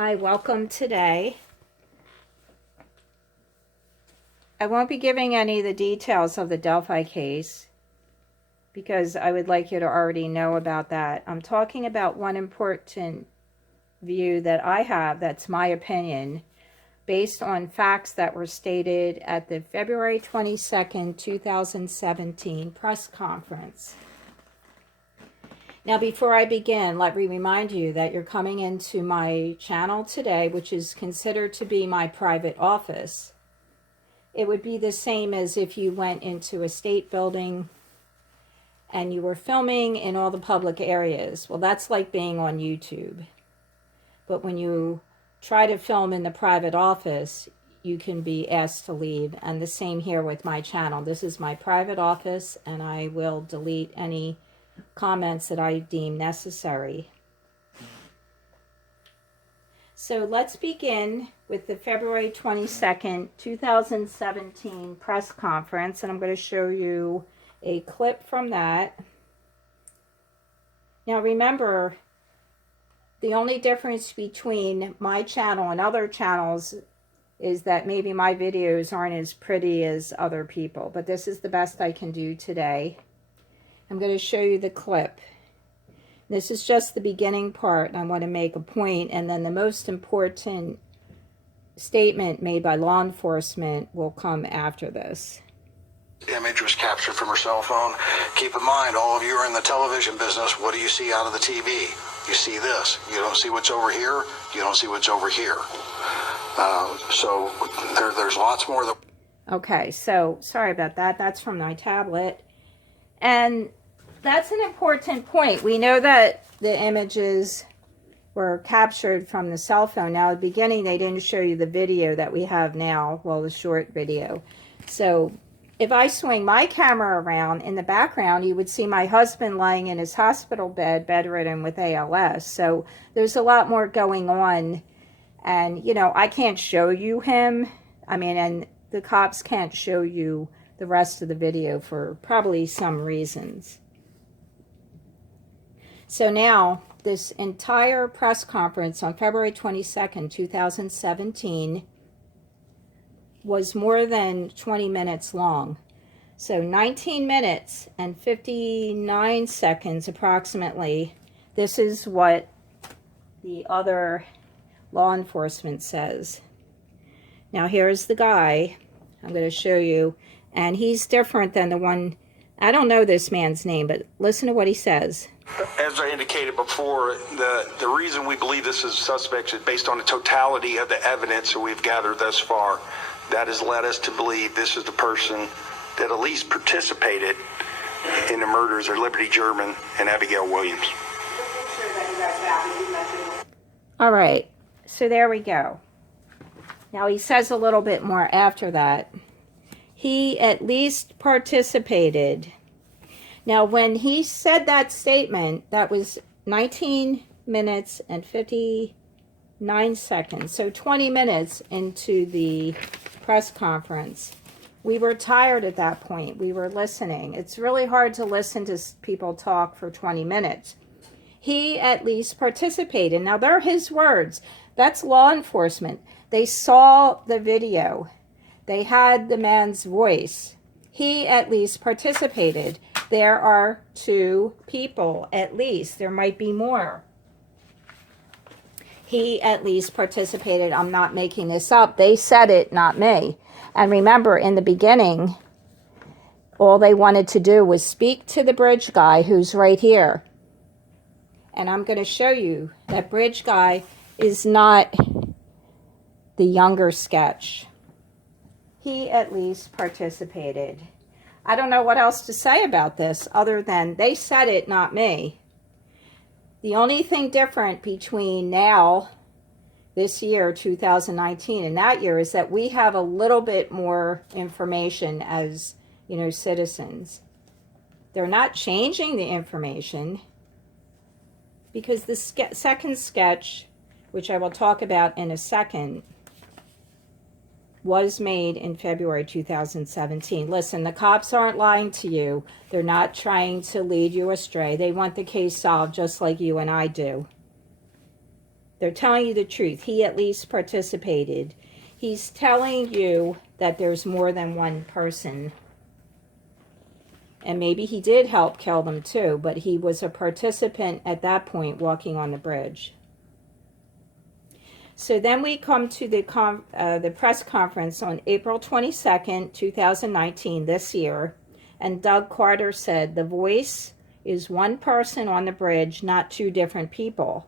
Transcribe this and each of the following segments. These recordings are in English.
Hi, welcome today. I won't be giving any of the details of the Delphi case because I would like you to already know about that. I'm talking about one important view that I have that's my opinion based on facts that were stated at the February 22nd, 2017 press conference. Now, before I begin, let me remind you that you're coming into my channel today, which is considered to be my private office. It would be the same as if you went into a state building and you were filming in all the public areas. Well, that's like being on YouTube. But when you try to film in the private office, you can be asked to leave. And the same here with my channel. This is my private office, and I will delete any comments that I deem necessary. So let's begin with the February 22nd, 2017 press conference, and I'm going to show you a clip from that. Now remember, the only difference between my channel and other channels is that maybe my videos aren't as pretty as other people, but this is the best I can do today. I'm going to show you the clip. This is just the beginning part, and I want to make a point, and then the most important statement made by law enforcement will come after this. The image was captured from her cell phone. Keep in mind, all of you are in the television business. What do you see out of the TV? You see this. You don't see what's over here. You don't see what's over here. So there's lots more. Okay, so sorry about that. That's from my tablet. And that's an important point. We know that the images were captured from the cell phone. Now, at the beginning, they didn't show you the video that we have now, well, the short video. So if I swing my camera around in the background, you would see my husband lying in his hospital bed, bedridden with ALS. So there's a lot more going on. And, you know, I can't show you him. I mean, and the cops can't show you the rest of the video for probably some reasons. So now, this entire press conference on February 22nd, 2017 was more than 20 minutes long. So 19 minutes and 59 seconds approximately. This is what the other law enforcement says. Now here's the guy I'm going to show you, and he's different than the one. I don't know this man's name, but listen to what he says. As I indicated before, the reason we believe this is suspect is based on the totality of the evidence that we've gathered thus far. That has led us to believe this is the person that at least participated in the murders of Liberty German and Abigail Williams. All right, so there we go. Now he says a little bit more after that. He at least participated. Now, when he said that statement, that was 19 minutes and 59 seconds, so 20 minutes into the press conference. We were tired at that point. We were listening. It's really hard to listen to people talk for 20 minutes. He at least participated. Now, they're his words. That's law enforcement. They saw the video. They had the man's voice. He at least participated. There are two people, at least. There might be more. He at least participated. I'm not making this up. They said it, not me. And remember, in the beginning, all they wanted to do was speak to the bridge guy who's right here. And I'm going to show you that bridge guy is not the younger sketch. He at least participated. I don't know what else to say about this other than they said it, not me. The only thing different between now, this year, 2019, and that year is that we have a little bit more information as, you know, citizens. They're not changing the information because the second sketch, which I will talk about in a second, was made in February 2017. Listen, the cops aren't lying to you. They're not trying to lead you astray. They want the case solved just like you and I do. They're telling you the truth. He at least participated. He's telling you that there's more than one person. And maybe he did help kill them too, but he was a participant at that point walking on the bridge. So then we come to the press conference on April 22nd, 2019, this year. And Doug Carter said, the voice is one person on the bridge, not two different people.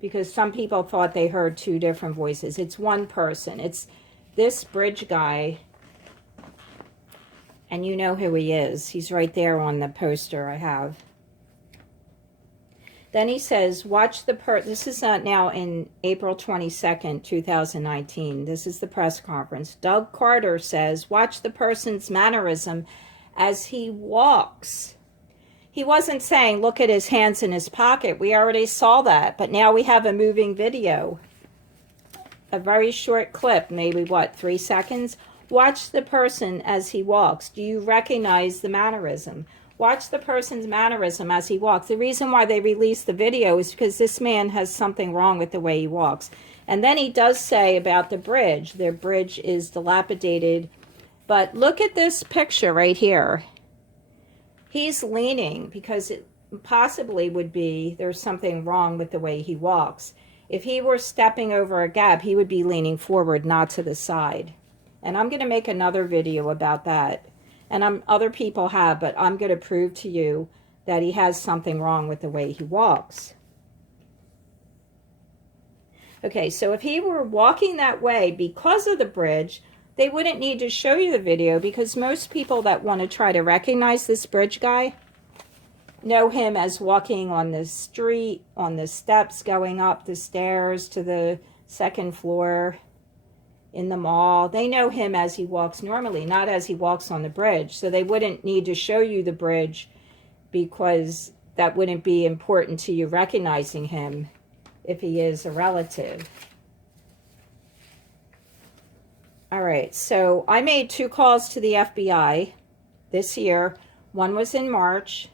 Because some people thought they heard two different voices. It's one person. It's this bridge guy. And you know who he is. He's right there on the poster I have. Then he says, watch this is now in April 22nd, 2019. This is the press conference. Doug Carter says, watch the person's mannerism as he walks. He wasn't saying, look at his hands in his pocket. We already saw that. But now we have a moving video. A very short clip, maybe 3 seconds? Watch the person as he walks. Do you recognize the mannerism? Watch the person's mannerism as he walks. The reason why they released the video is because this man has something wrong with the way he walks. And then he does say about the bridge. Their bridge is dilapidated. But look at this picture right here. He's leaning because it possibly would be there's something wrong with the way he walks. If he were stepping over a gap, he would be leaning forward, not to the side. And I'm going to make another video about that. And other people have, but I'm going to prove to you that he has something wrong with the way he walks. Okay, so if he were walking that way because of the bridge, they wouldn't need to show you the video, because most people that want to try to recognize this bridge guy know him as walking on the street, on the steps, going up the stairs to the second floor in the mall. They know him as he walks normally, not as he walks on the bridge. So they wouldn't need to show you the bridge, because that wouldn't be important to you recognizing him if he is a relative. All right, so I made 2 calls to the FBI this year. One was in March,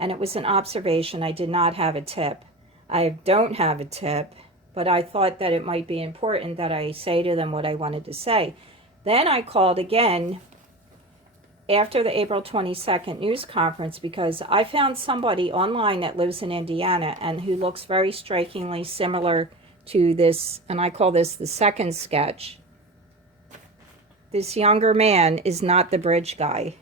and it was an observation. I did not have a tip. I don't have a tip, but I thought that it might be important that I say to them what I wanted to say. Then I called again after the April 22nd news conference, because I found somebody online that lives in Indiana and who looks very strikingly similar to this, and I call this the second sketch. This younger man is not the bridge guy.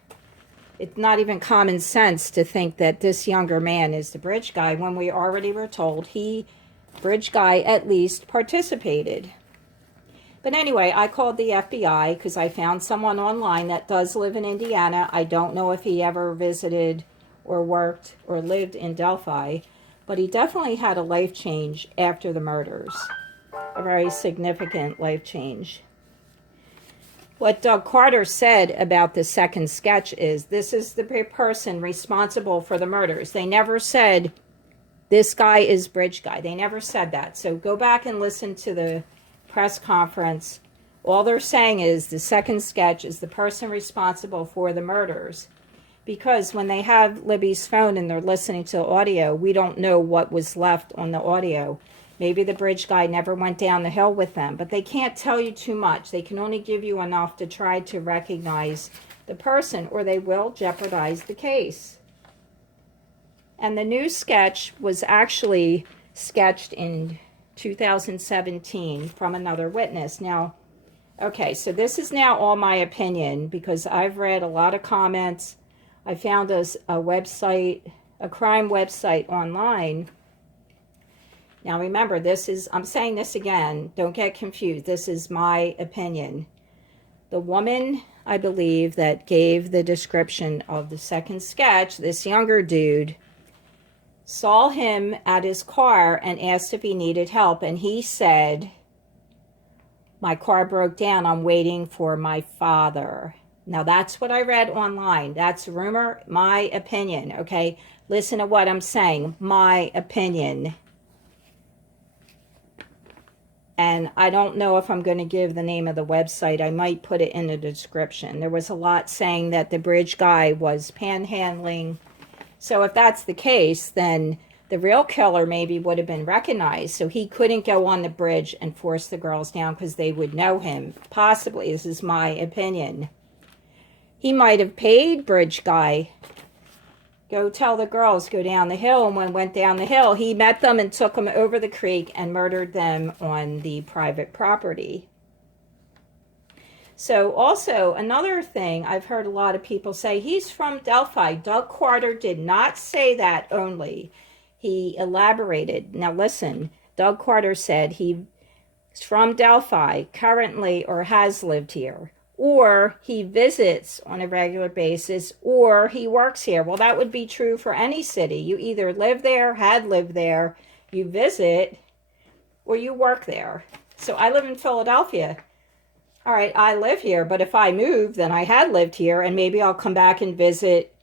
It's not even common sense to think that this younger man is the bridge guy when we already were told bridge guy at least participated. But anyway, I called the FBI because I found someone online that does live in Indiana. I don't know if he ever visited or worked or lived in Delphi, but he definitely had a life change after the murders. A very significant life change. What Doug Carter said about the second sketch is, this is the person responsible for the murders. They never said, this guy is bridge guy. They never said that. So go back and listen to the press conference. All they're saying is the second sketch is the person responsible for the murders. Because when they have Libby's phone and they're listening to audio, we don't know what was left on the audio. Maybe the bridge guy never went down the hill with them, but they can't tell you too much. They can only give you enough to try to recognize the person, or they will jeopardize the case. And the new sketch was actually sketched in 2017 from another witness. Now, okay, so this is now all my opinion, because I've read a lot of comments. I found a website, a crime website online. Now remember, I'm saying this again, don't get confused. This is my opinion. The woman, I believe, that gave the description of the second sketch, this younger dude, saw him at his car and asked if he needed help. And he said, my car broke down. I'm waiting for my father. Now that's what I read online. That's rumor, my opinion, okay? Listen to what I'm saying, my opinion. And I don't know if I'm going to give the name of the website. I might put it in the description. There was a lot saying that the bridge guy was panhandling. So if that's the case, then the real killer maybe would have been recognized. So he couldn't go on the bridge and force the girls down because they would know him. Possibly, this is my opinion. He might have paid bridge guy, go tell the girls, go down the hill. And when went down the hill, he met them and took them over the creek and murdered them on the private property. So also, another thing I've heard a lot of people say, he's from Delphi. Doug Carter did not say that only. He elaborated. Now listen, Doug Carter said he's from Delphi currently or has lived here, or he visits on a regular basis, or he works here. Well, that would be true for any city. You either live there, had lived there, you visit, or you work there. So I live in Philadelphia. All right, I live here, but if I move, then I had lived here, and maybe I'll come back and visit,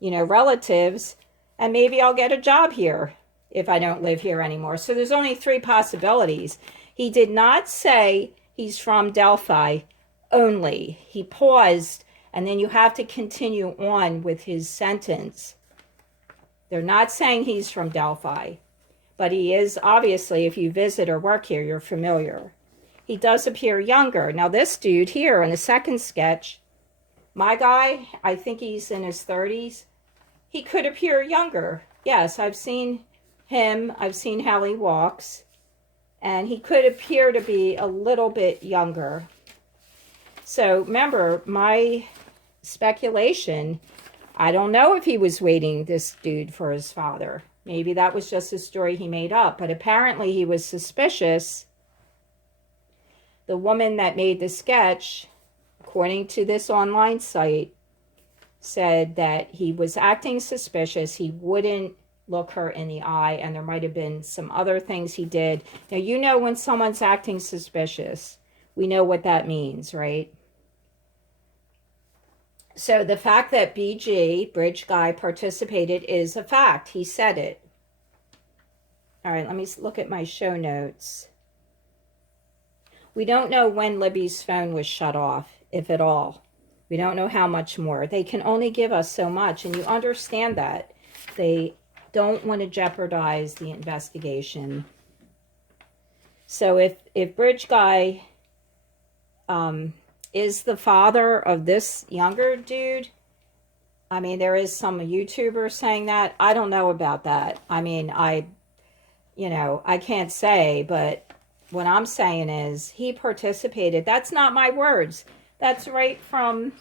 relatives, and maybe I'll get a job here if I don't live here anymore. So there's only 3 possibilities. He did not say he's from Delphi only. He paused, and then you have to continue on with his sentence. They're not saying he's from Delphi, but he is, obviously, if you visit or work here, you're familiar. He does appear younger. Now this dude here in the second sketch, my guy, I think he's in his 30s. He could appear younger. Yes, I've seen him. I've seen how he walks. And he could appear to be a little bit younger. So remember, my speculation, I don't know if he was waiting, this dude, for his father. Maybe that was just a story he made up. But apparently he was suspicious. The woman that made the sketch, according to this online site, said that he was acting suspicious. He wouldn't look her in the eye, and there might have been some other things he did. Now, when someone's acting suspicious, we know what that means, right? So the fact that BG, Bridge Guy, participated is a fact. He said it. All right, let me look at my show notes. We don't know when Libby's phone was shut off, if at all. We don't know how much more. They can only give us so much, and you understand that. They don't want to jeopardize the investigation. So if Bridge Guy is the father of this younger dude, I mean, there is some YouTuber saying that. I don't know about that. I mean, I can't say, but what I'm saying is he participated. That's not my words. That's right from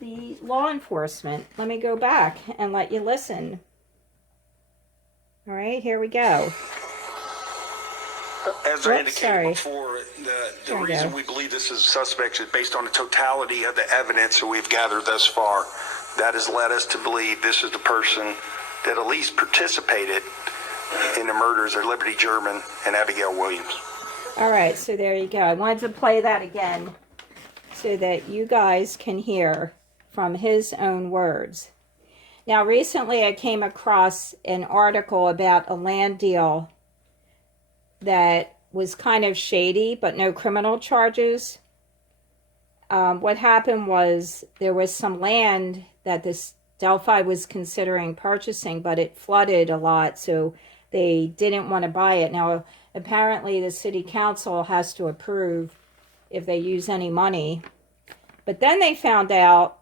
the law enforcement. Let me go back and let you listen. All right, here we go. As I indicated before, the reason we believe this is suspect is based on the totality of the evidence that we've gathered thus far. That has led us to believe this is the person that at least participated in the murders of Liberty German and Abigail Williams. All right, so there you go. I wanted to play that again so that you guys can hear from his own words. Now, recently I came across an article about a land deal that was kind of shady, but no criminal charges. What happened was there was some land that this Delphi was considering purchasing, but it flooded a lot, so they didn't want to buy it. Now, apparently the city council has to approve if they use any money. But then they found out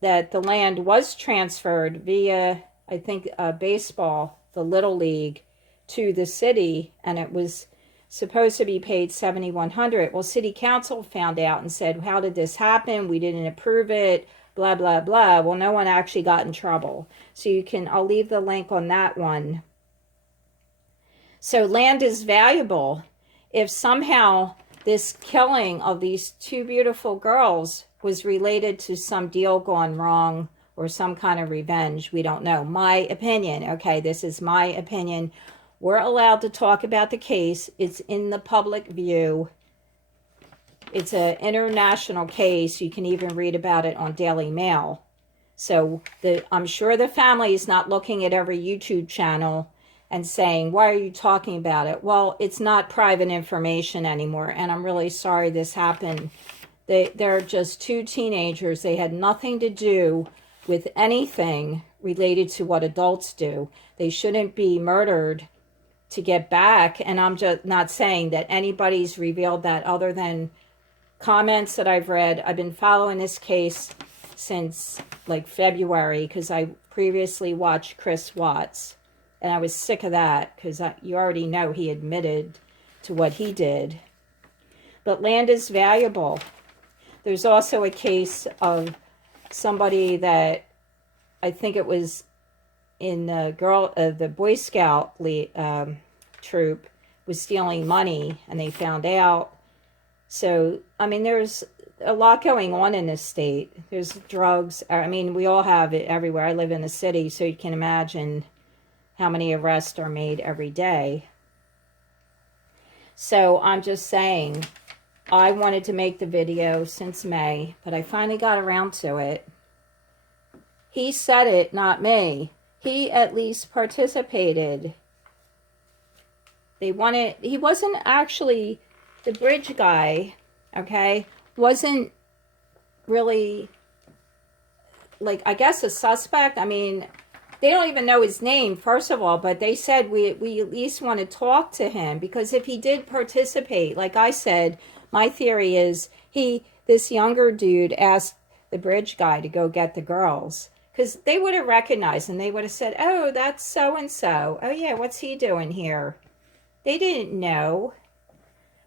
that the land was transferred via, I think, baseball, the Little League, to the city, and it was supposed to be paid $7,100. Well, city council found out and said, how did this happen? We didn't approve it, blah, blah, blah. Well, no one actually got in trouble. So I'll leave the link on that one. So land is valuable. If somehow this killing of these 2 beautiful girls was related to some deal gone wrong or some kind of revenge, we don't know. My opinion, okay, this is my opinion. We're allowed to talk about the case. It's in the public view. It's an international case. You can even read about it on Daily Mail. So I'm sure the family is not looking at every YouTube channel and saying, why are you talking about it? Well, it's not private information anymore, and I'm really sorry this happened. They're just 2 teenagers. They had nothing to do with anything related to what adults do. They shouldn't be murdered to get back. And I'm just not saying that anybody's revealed that other than comments that I've read. I've been following this case since like February because I previously watched Chris Watts, and I was sick of that because you already know he admitted to what he did. But land is valuable. There's also a case of somebody that I think it was in the Boy Scout troop was stealing money, and they found out. So, I mean, there's a lot going on in this state. There's drugs. I mean, we all have it everywhere. I live in the city, so you can imagine how many arrests are made every day. So I'm just saying, I wanted to make the video since May, but I finally got around to it. He said it, not me. He at least participated. He wasn't actually, the bridge guy, okay, wasn't really, like, I guess a suspect. I mean, they don't even know his name, first of all, but they said we at least want to talk to him, because if he did participate, like I said, my theory is this younger dude asked the bridge guy to go get the girls, because they would have recognized him. They would have said, oh, that's so-and-so. Oh, yeah, what's he doing here? They didn't know.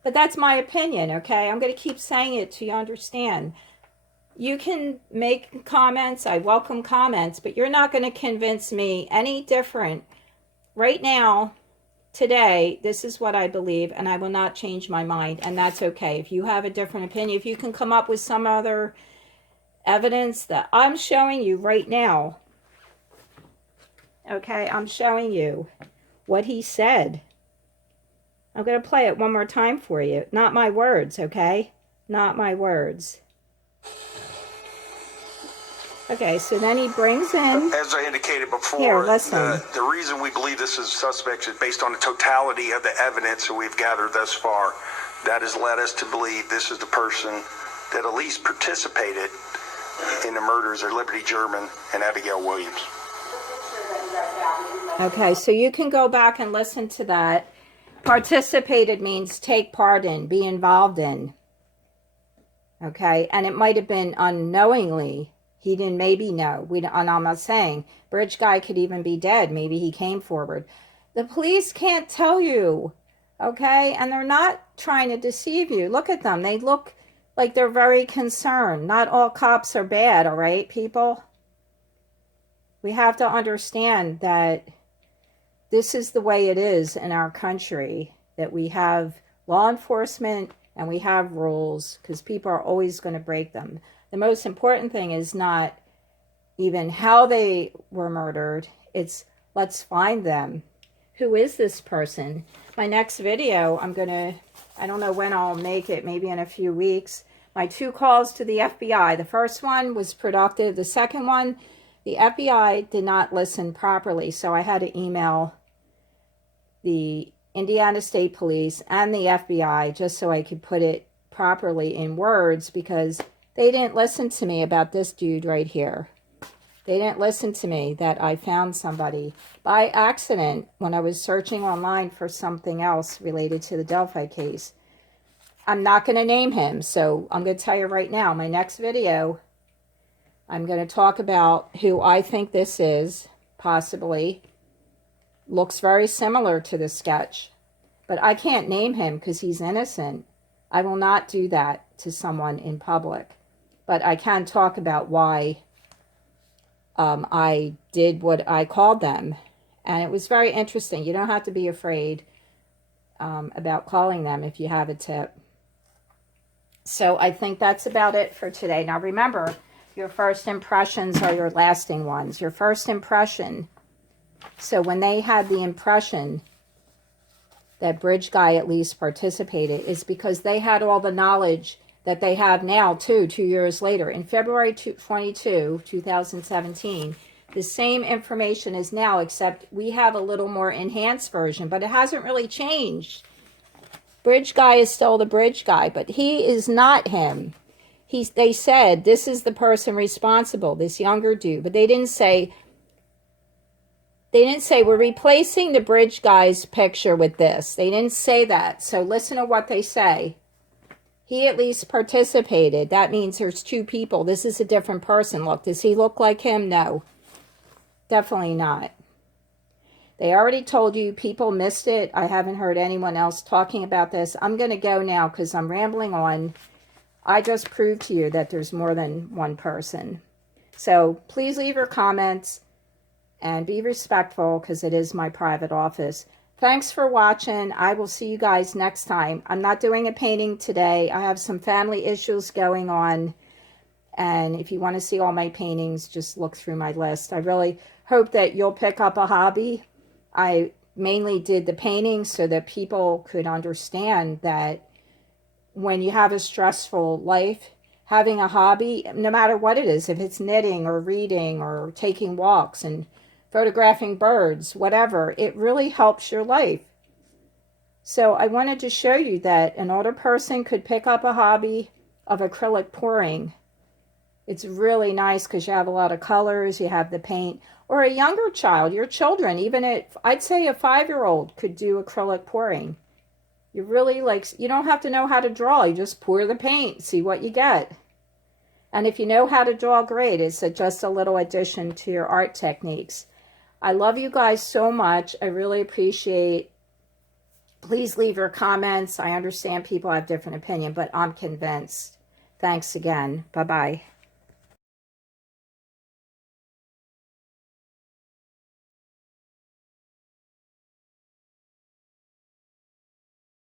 But that's my opinion, okay? I'm going to keep saying it till you understand. You can make comments. I welcome comments, but you're not going to convince me any different. Right now, today, this is what I believe, and I will not change my mind, and that's okay. If you have a different opinion, if you can come up with some other evidence that I'm showing you right now, okay, I'm showing you what he said. I'm going to play it one more time for you. Not my words, okay? Not my words. Okay, so then he brings in... As I indicated before, Here, listen. The reason we believe this is suspect is based on the totality of the evidence that we've gathered thus far. That has led us to believe this is the person that at least participated in the murders of Liberty German and Abigail Williams. Okay, so you can go back and listen to that. Participated means take part in, be involved in. Okay, and it might have been unknowingly. He didn't maybe know. And I'm not saying. Bridge guy could even be dead. Maybe he came forward. The police can't tell you. Okay, and they're not trying to deceive you. Look at them. They look like they're very concerned. Not all cops are bad, all right, people? We have to understand that this is the way it is in our country, that we have law enforcement and we have rules, because people are always going to break them. The most important thing is not even how they were murdered. It's let's find them. Who is this person? My next video, I don't know when I'll make it, maybe in a few weeks. My 2 calls to the FBI. The first one was productive. The second one, the FBI did not listen properly, so I had to email the Indiana State Police and the FBI just so I could put it properly in words, because they didn't listen to me about this dude right here. They didn't listen to me that I found somebody by accident when I was searching online for something else related to the Delphi case. I'm not going to name him, so I'm going to tell you right now, my next video, I'm going to talk about who I think this is, possibly. Looks very similar to the sketch, but I can't name him because he's innocent. I will not do that to someone in public, but I can talk about why I did what I called them, and it was very interesting. You don't have to be afraid about calling them if you have a tip. So I think that's about it for today. Now remember, your first impressions are your lasting ones. Your first impression. So when they had the impression that Bridge Guy at least participated, is because they had all the knowledge that they have now, too, 2 years later. In February 22, 2017, the same information is now, except we have a little more enhanced version, but it hasn't really changed. Bridge Guy is still the Bridge Guy, but he is not him. They said, this is the person responsible, this younger dude, but they didn't say, They didn't say, we're replacing the bridge guy's picture with this. They didn't say that. So listen to what they say. He at least participated. That means there's two people. This is a different person. Look, does he look like him? No, definitely not. They already told you people missed it. I haven't heard anyone else talking about this. I'm going to go now because I'm rambling on. I just proved to you that there's more than one person. So please leave your comments and be respectful because it is my private office. Thanks for watching. I will see you guys next time. I'm not doing a painting today. I have some family issues going on. And if you want to see all my paintings, just look through my list. I really hope that you'll pick up a hobby. I mainly did the painting so that people could understand that when you have a stressful life, having a hobby, no matter what it is, if it's knitting or reading or taking walks and photographing birds, whatever, it really helps your life. So I wanted to show you that an older person could pick up a hobby of acrylic pouring. It's really nice because you have a lot of colors, you have the paint, or a younger child, your children, even I'd say a 5-year-old could do acrylic pouring. You really you don't have to know how to draw, you just pour the paint, see what you get. And if you know how to draw, great, it's just a little addition to your art techniques. I love you guys so much. I really appreciate. Please leave your comments. I understand people have different opinion, but I'm convinced. Thanks again. Bye-bye.